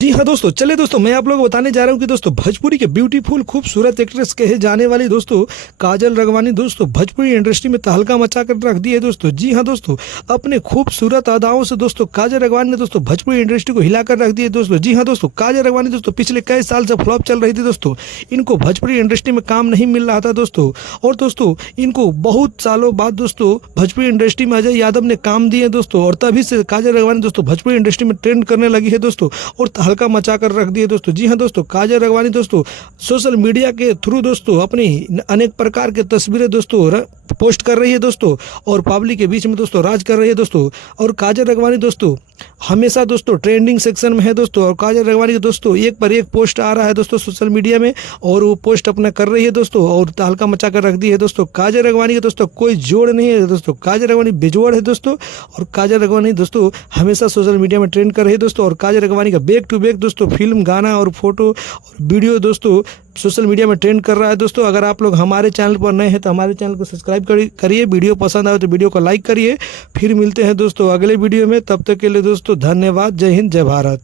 जी हाँ दोस्तों, चलिए दोस्तों मैं आप लोगों को बताने जा रहा हूँ कि दोस्तों भोजपुरी के ब्यूटीफुल खूबसूरत एक्ट्रेस कहे जाने वाली दोस्तों काजल राघवानी दोस्तों भोजपुरी इंडस्ट्री में तहलका मचा कर रख दी है दोस्तों। जी हाँ दोस्तों, अपने खूबसूरत अदाओं से दोस्तों काजल राघवानी ने दोस्तों भोजपुरी इंडस्ट्री को हिलाकर रख दी है दोस्तों। जी हाँ दोस्तों, काजल राघवानी दोस्तों पिछले कई साल से फ्लॉप चल रही थी दोस्तों। इनको भोजपुरी इंडस्ट्री में काम नहीं मिल रहा था दोस्तों, और दोस्तों इनको बहुत सालों बाद दोस्तों भोजपुरी इंडस्ट्री में अजय यादव ने काम दिए दोस्तों, और तभी से काजल राघवानी दोस्तों भोजपुरी इंडस्ट्री में ट्रेंड करने लगी है दोस्तों, और तहलका मचा कर रख दिए दोस्तों। जी हाँ दोस्तों, काजल राघवानी दोस्तों सोशल मीडिया के थ्रू दोस्तों अपनी अनेक प्रकार के तस्वीरें दोस्तों पोस्ट कर रही है दोस्तों, और पब्लिक के बीच में दोस्तों राज कर रही है दोस्तों। और काजल राघवानी दोस्तों हमेशा दोस्तों ट्रेंडिंग सेक्शन में है दोस्तों, और काजल राघवानी के दोस्तों एक पर एक पोस्ट आ रहा है दोस्तों सोशल मीडिया में, और वो पोस्ट अपना कर रही है दोस्तों, और तहलका मचा कर रख दी है दोस्तों। काजल राघवानी के दोस्तों कोई जोड़ नहीं है दोस्तों, काजल राघवानी बेजोड़ है दोस्तों, और काजल राघवानी दोस्तों हमेशा सोशल मीडिया में ट्रेंड कर रही है दोस्तों। और काजल राघवानी का बैक टू बैक दोस्तों फिल्म, गाना और फोटो और वीडियो दोस्तों सोशल मीडिया में ट्रेंड कर रहा है दोस्तों। अगर आप लोग हमारे चैनल पर नए हैं तो हमारे चैनल को सब्सक्राइब करिए, वीडियो पसंद आए तो वीडियो को लाइक करिए। फिर मिलते हैं दोस्तों अगले वीडियो में, तब तक के लिए दोस्तों धन्यवाद। जय हिंद, जय भारत।